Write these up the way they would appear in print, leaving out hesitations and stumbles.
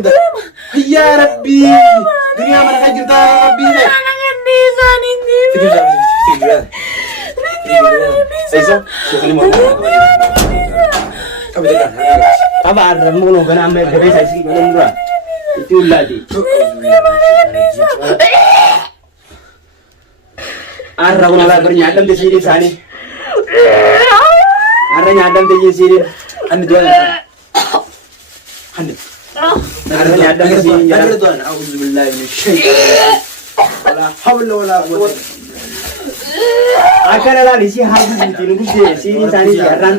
كده يا ربي دنيا ما راح جرت ربي أنا عندي زاني ايسا شغلي ما طبعا رمونه كان عم يدرس عشان كده مرة تقول لا دي أرّغنا لا برني عدم تسيري ثاني أرّني عدم تسيري أنا دوان أنا أرّني عدم تسيري أنا دوان أعوذ بالله من الشيطان ولا حول ولا قوة أكان لا نسي هذا بنتي نقول سيري ثاني أرّان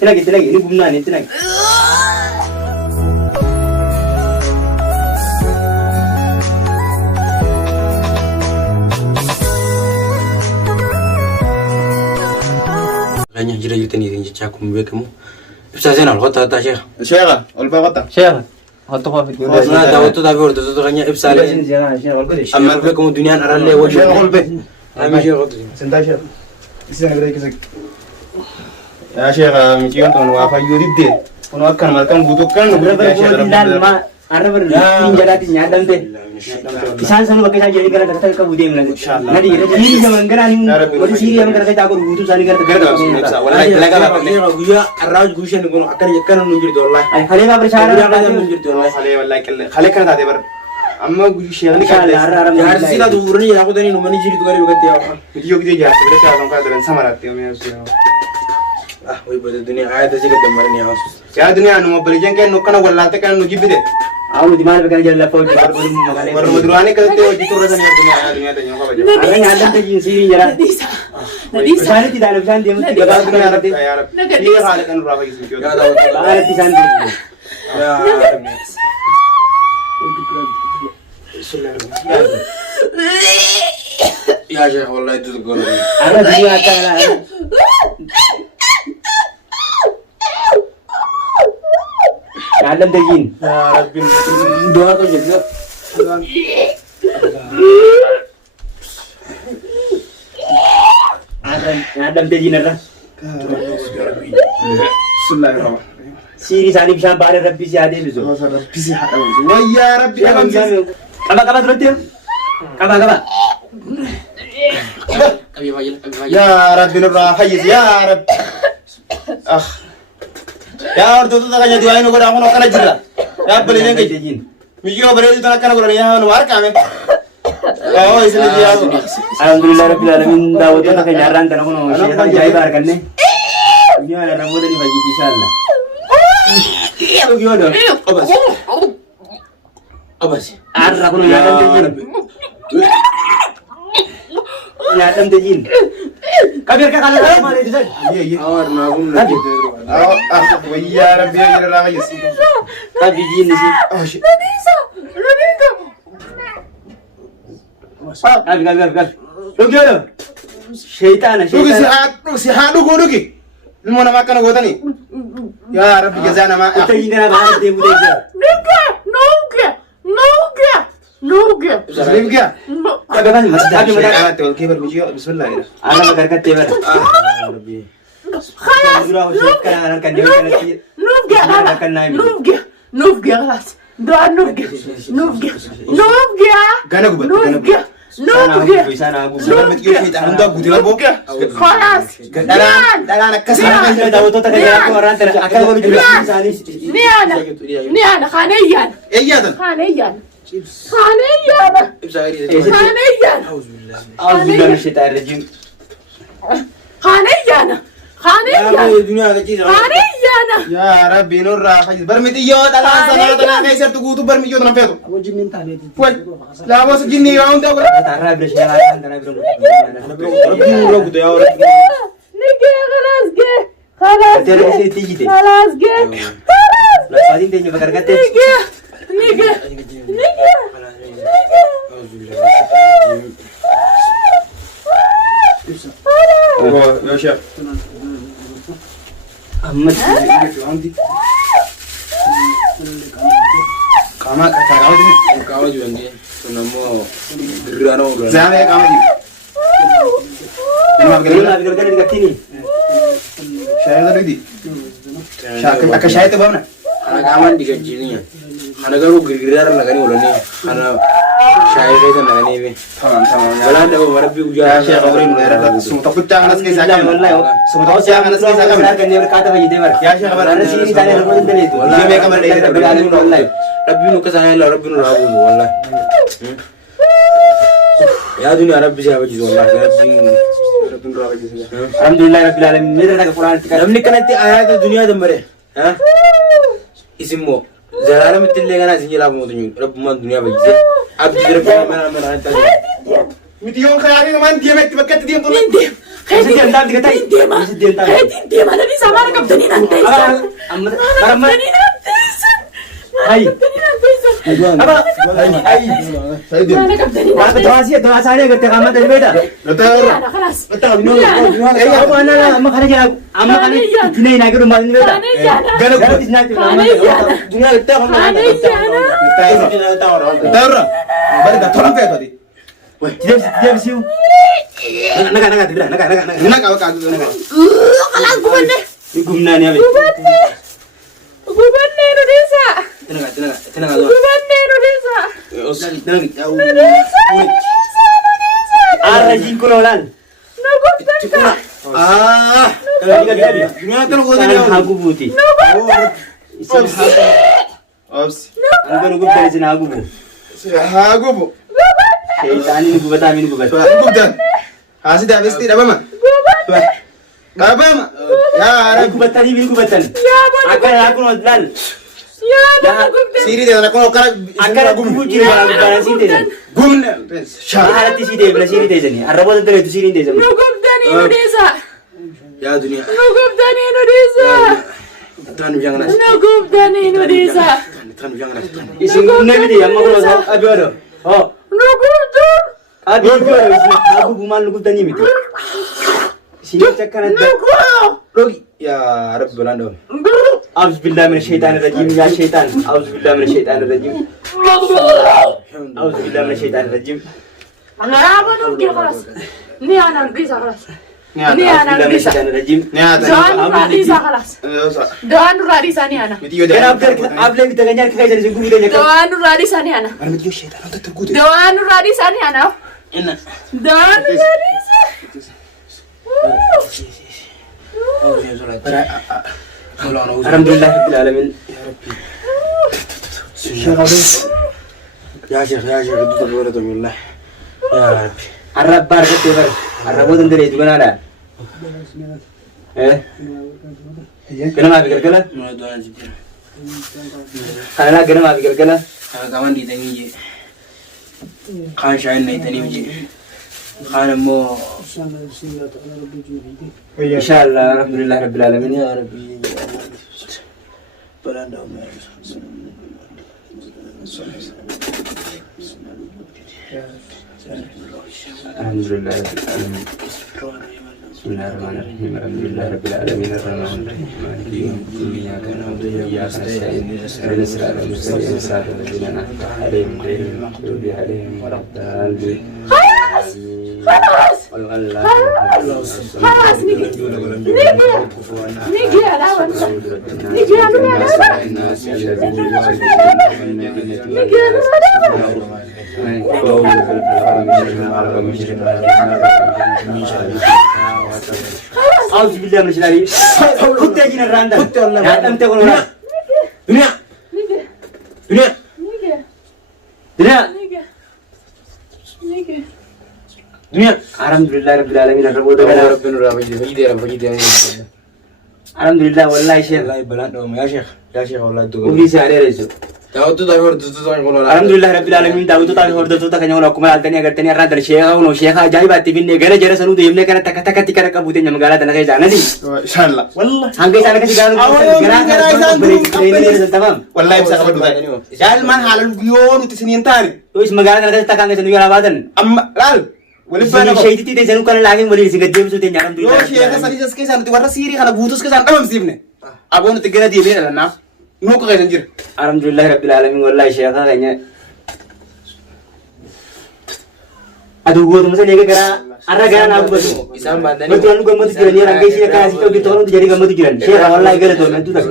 تلاقي نقومنا نتلاقي Kayaknya jira-jira nih yang cakum kamu. Bisa sih nol kota tak sih? Siapa? Olpa kota. شيخ هاتوا خافك Nah, tahu tuh tapi waktu itu kayaknya ibsa lain. Amma kamu dunia aral le wajib. Siapa Olpa? Kami sih kota. Sentai siapa? Isi yang berarti kisah. Ya siapa? Micikan tuh apa yudit deh. Kono akan makan butuhkan. Arab pinjalatin nyadam teh. Kisan sanu pakai saja ini karena kata kamu dia bilang. Nanti ini zaman kerana ini masih siri yang kerana kita aku butuh sani kerana kerana. Walau lega lah. Gue araj gue sih nih akan yakan nunjuk dolar. Kalian apa percaya? Udah kan nunjuk dolar. Kale kan tadi ber. Amma gue sih ini kan. Jangan sih lah tuh urni aku tadi nomor ini jadi tuh kali buat dia. Video gitu ya. Sebenarnya kalau kau ada sama rati omnya sih. Ah, woi pada dunia ayat sih kita kemarin ya. Ya dunia anu mau beli jengkel nukana walate kan nugi bide. Aku di mana bekerja di lapor di baru mengalami. Baru madurane kalau tuh itu rasanya dunia tanya apa aja. Ada nyadam teh siri jalan. Nadisa Sana tidak ada pesan dia mesti Kita bakal dunia berarti. Arab. Dia hal kan berapa gitu. Gak tahu. Ada pesan dia. Ya, ya, wallahi itu tuh kalau. Ada dunia acara. Nyadam teh jin. Ya Rabbi. Doa tuh juga. Ada nyadam teh jin ada. Bismillahirrahmanirrahim. Siri sani bisa bare rabbi si ade bizo. Bisi hada. Wah ya Rabbi. Kaba terus dia. Kaba. Abi fajil. Ya Rabbi nurra hayyiz ya Rabbi. Ah. Ya ordo tuh tanya dua ini gua aku nak jira. Ya beli yang kayak jin. Mikio beli itu nak gua ya anu war kami. Oh isini dia. Alhamdulillah rabbil alamin dawo ta kenyaran tan kono shi ta jai bar kanne. Ini ada rambut ni bagi insyaallah. Itu gimana? Apa sih? Ada kono nyadam teh jin. Nyadam teh jin. Kabir ka kala mana itu sah? Iya. Awar nabung lagi. Wah ya Rabbi ya jira lagi sih. Kabi jin sih. Nadisa Kabi. Lu gimana? Syaitan. Tuh si hadu gua duki. Lu mau namakan gua tani? Ya Rabbi jazana ma. Kita ini nak bahas dia muda. Nuga Muslim kya? Ada kan? Ada Ada tuh kibar mijio bismillah. Ana magar kat tebar. Rabbi. خلاص نوفقي خلاص دعاء نوفقي خلاص نيانا خانيان يا ربي نور راح برميتيوت على سنة أنا كيسر تقول برميتيوت أنا فيتو لا بس جيني يوم ده ولا يا شيخ Ahmad عندي كما Kau juga ni, nama Gerano. زعما يا كما دي Kenapa kita dekat sini? شايل ده دي شاكل أكشاية تبغى Anak aman di kecilnya. Ana garuu girgirraa irra naqanii oolanii ana shaayii keessa naqanii be. Tamam. Balaan dhaboo rabbii guyyaa. Yaa sheekh Abrii nu dheeraa sumta kuchaa kanas keessaa qabna. Sumta kuchaa kanas keessaa qabna. Yaa sheekh Abrii. Jemee qabna dheeraa. Rabbii nu kasaa yalla rabbii nu raabuun wallahi. Yaa dunia rabbi siya bajisu wallahi rabbii nu raabajisu. Alhamdulillah rabbil alamin. Mira naga Qur'aan tikar. Namni kanatti ayata dunia dambare. Ha? Isimmo zalaalam ittillee kana isin jalaa mootu rabbumaan duniyaa bayyise abdii rabbii mana ta'e Mitiyoon kaayanii namaan deemetti bakka itti deemtu deema nabi samara qabdanii nan teessan Hai apa ai apa doa kerja kamu tadi beda betul betul kamu anak amma kana jara amma kana tunai nak rumah ini beda gana gratis nak dunia kita tahu balik dah tolong kayak tadi wah dia siu naga kalas gumna ni abi gubernur desa tenang gubernur desa arah jingkulolan dunia terus aku buti ops aku nunggu dari sini aku bu aku bu syaitan ini gubat gubat hasil dah habis tidak apa apa ya ada gubat tadi akan aku nodal siri deh aku akan aku buji barang sini deh gumna syahara ti sini belah sini deh jadi arabo itu sini deh jadi gubernur Indonesia ya dunia gubernur Indonesia Tuhan jangan nas gubernur Indonesia Tuhan jangan nas isin gumna ni amma ko abi ado oh gubernur abi aku guman lu tani miti sini cakkan ada Rogi ya Rabb belanda أعوذ بالله من الشيطان الرجيم يا شيطان أعوذ بالله من الشيطان الرجيم أعوذ بالله من الشيطان الرجيم أنا أبغى نقول خلاص ني أنا نبيسا خلاص ني أعوذ أنا بالله من نبيسا الشيطان الرجيم دوان راديسا خلاص دوان راديسا ني أنا كان أبلغ تغنيان كيف يجلس يقول لي دوان راديسا ني أنا دوان راديسا ني أنا إنna دوان راديسا Alhamdulillah rabbil alamin ya Syekh itu terbuat Allah ya Rabbi Arab bar ketebar Arabo tendere itu kan ada kenapa pikir kala kana kenapa pikir kala kawan di tangi je kan shayin naik tani je kan mo insyaallah alhamdulillah rabbil alamin ya Rabbi belanda umar alhamdulillah bismillahirrahmanirrahim alhamdulillah rabbil alamin arrahmanir rahim maliki yaumiddin iyyaka na'budu wa iyyaka nasta'in ihdinas siratal mustaqim siratal ladzina an'amta 'alaihim ghairil maghdubi 'alaihim waladdallin خلاص خلاص نيجي على نيجي أعوذ بالله من الشيطان الرجيم كنت أجينا الراندا يا أنت تقول dunia dunia alhamdulillah rabbil alamin arabo da Rabbina Rabbi alhamdulillah wallahi sheikh wallahi belanda ya Syekh wallahi tu ubi sare reso tahu tu alhamdulillah rabbil alamin tahu tu takanya wala kuma altani agar tani arra dar sheikh no sheikh ajaiba tibinne gale jara sanu de yemne kana takata tikara kabute nyam gala tan kai jana di inshallah wallah hangge sana kasi ganu tamam wallahi bisa kabadu ya man halal yonu tisinin tari to is magala tan kasi takanga sanu yala badan amma lal wali bana shayti ti sanu kana lagin wali singa dem su te nyaram yo sheikh sari jas ke sanu warra siri kana butus ke sanu tamam sibne abonu tigana di bela na no ko kaysan jir alhamdulillah rabbil alamin wallahi sheikh kanya adu gua tumse lege gara arra gara na aku isam bandani betul anu gamatu jiran ya rangge sih kasih kau gitu orang jadi gamatu jiran sheikh wallahi gara tuh nanti tak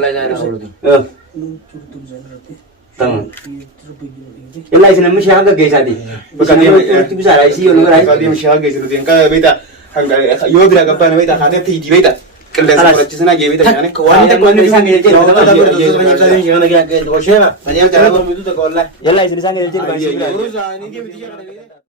tamam Yalla isin amma shaha gaggeessaati. Bakka deema- Itti bisaadha isii yoo nama Akka deemu shaaha geessisu deemu. Kan beektaa yoo bira gabbaan beektaa haatatti hidii beektaa. Qilleensa Alas. fudhachiisanaa gee beektaa nyaane. Waan takka wanti isaan geejjiba Nama nama takka jira. bira tuusa fanyii isaa deemee shikana gee akka qoshee ma. Fanyii akka nama miidhu takka wallahi. Yalla isin isaan geejjiba Ayyo, ayyo. Urus isaanii deemti shikana gee.